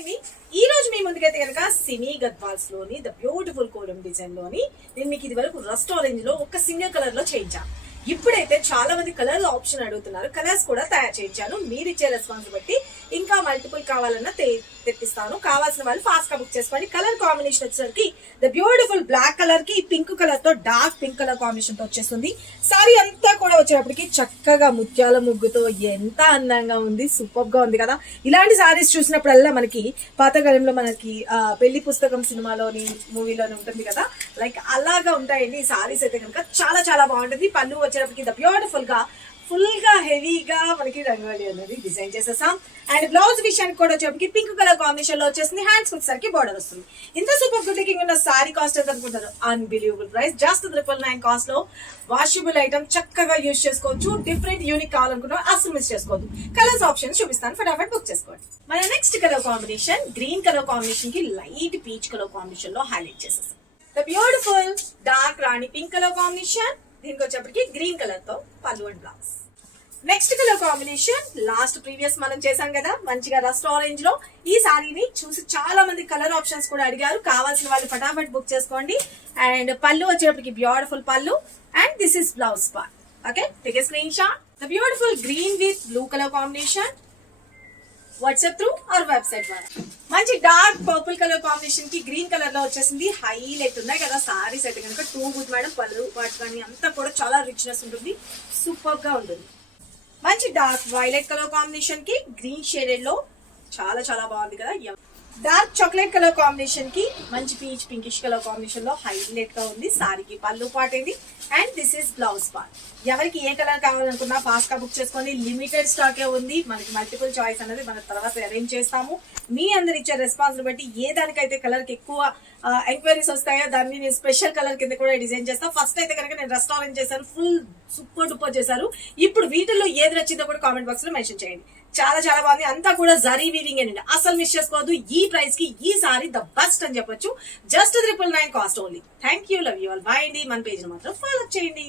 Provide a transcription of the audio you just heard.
అండి. ఈ రోజు మీ ముందుకైతే కనుక సిమీ గద్వాల్స్ లోని ద బ్యూటిఫుల్ కోలం డిజైన్ లోని నేను మీకు ఇది వరకు రస్ట్ ఆరెంజ్ లో ఒక సింగిల్ కలర్ లో చేయించాను. ఇప్పుడైతే చాలా మంది కలర్ ఆప్షన్ అడుగుతున్నారు. కలర్స్ కూడా తయారు చేయించాను. మీరు ఇచ్చే రెస్పాన్స్ బట్టి ఇంకా మల్టిపుల్ కావాలన్నా తెప్పిస్తాను. కావాల్సిన వాళ్ళు ఫాస్ట్ గా బుక్ చేసుకోండి. కలర్ కాంబినేషన్ వచ్చేసరికి ద బ్యూటిఫుల్ బ్లాక్ కలర్ కి పింక్ కలర్ తో డార్క్ పింక్ కలర్ కాంబినేషన్ తో వచ్చేస్తుంది. సారీ అంతా కూడా వచ్చేటప్పటికి చక్కగా ముత్యాల ముగ్గుతో ఎంత అందంగా ఉంది, సూపర్ గా ఉంది కదా. ఇలాంటి సారీస్ చూసినప్పుడల్లా మనకి పాతకాలంలో మనకి పెళ్లి పుస్తకం సినిమాలోని మూవీలోని ఉంటుంది కదా, లైక్ అలాగా ఉంటాయండి ఈ సారీస్ అయితే కనుక. చాలా చాలా బాగుంటుంది. పళ్ళు వచ్చేటప్పటికి ద బ్యూటిఫుల్ గా ఫుల్ గా హెవీగా మనకి రంగోలి అనేది డిజైన్ చేసేసాం. అండ్ బ్లౌజ్ విషయానికి కూడా వచ్చేప్పటికి పింక్ కలర్ కాంబినేషన్ లో వచ్చేసింది. హ్యాండ్స్ వచ్చేసరికి బార్డర్ వస్తుంది. ఇంత సూపర్ గుడ్ లుకింగ్ ఉన్న సారీ కాస్ట్ ఎంత అనుకుంటారు? అన్బిలీవబుల్ ప్రైస్, జస్ట్ 999 కాస్ట్ లో వాషబుల్ ఐటమ్ చక్కగా యూజ్ చేసుకోవచ్చు. డిఫరెంట్ యూనిక్ కావాలనుకున్నా అసలు మిస్ చేసుకోవద్దు. కలర్స్ ఆప్షన్ చూపిస్తాను, ఫటాఫట్ బుక్ చేసుకోండి. మన next colour combination green colour combination కి లైట్ పీచ్ కలర్ కాంబినేషన్ లో హైలైట్ చేసేసాం. The beautiful dark Rani pink colour combination, దీనికి వచ్చేప్పటికి గ్రీన్ కలర్ తో పళ్ళు and blouse. Next colour combination last previous మనం చేసాం కదా మంచిగా రస్ట్ ఆరెంజ్ లో. ఈ సారీని చూసి చాలా మంది కలర్ ఆప్షన్స్ కూడా అడిగారు. కావాల్సిన వాళ్ళు ఫటాఫట్ బుక్ చేసుకోండి. అండ్ పళ్ళు వచ్చేటప్పటికి beautiful pallu and this is blouse part. Okay, take a screen shot. The beautiful green with blue colour combination, WhatsApp through or website ద్వారా. మంచి డార్క్ పర్పుల్ కలర్ కాంబినేషన్ కి గ్రీన్ కలర్ లో వచ్చేసింది. హైలైట్ ఉన్నాయి కదా సారీస్ అయితే కనుక. Too good madam. Pallu part కానీ అంతా కూడా చాలా రిచ్నెస్ ఉంటుంది, సూపర్ గా ఉంటుంది. మంచి డార్క్ వైలెట్ కలర్ కాంబినేషన్ కి గ్రీన్ షేడెడ్ లో చాలా చాలా బాగుంది కదా. డార్క్ చాక్లెట్ కలర్ కాంబినేషన్ కి మంచి పీచ్ పింకిష్ కలర్ కాంబినేషన్ లో హైలైట్ గా ఉంది. సారీకి పళ్ళు పార్ట్ ఏంటి and this is blouse part. ఎవరికి ఏ కలర్ కావాలనుకున్నా ఫాస్ట్ గా బుక్ చేసుకోండి. లిమిటెడ్ స్టాక్ ఉంది. మనకి మల్టిపుల్ చాయిస్ అనేది మన తర్వాత అరేంజ్ చేస్తాము. మీ అందరు ఇచ్చే రెస్పాన్స్ బట్టి ఏ దానికైతే కలర్ కి ఎక్కువ ఎంక్వైరీస్ వస్తాయో దాన్ని నేను స్పెషల్ కలర్ కింద కూడా డిజైన్ చేస్తాను. ఫస్ట్ అయితే కనుక నేను రెస్టారెంట్ చేశాను, ఫుల్ సూపర్ డూపర్ చేశారు. ఇప్పుడు వీటిల్లో ఏది నచ్చిందో కూడా కామెంట్ బాక్స్ లో మెన్షన్ చేయండి. చాలా చాలా బాగుంది. అంతా కూడా జరీ వీవింగ్ అండి, అసలు మిస్ చేసుకోవద్దు. ఈ ప్రైస్ కి ఈ సారీ ద బెస్ట్ అని చెప్పొచ్చు. Just 999 cost only. Thank you, love you all, bye అండి. మన పేజ్ మాత్రం ఫాలో చేయండి.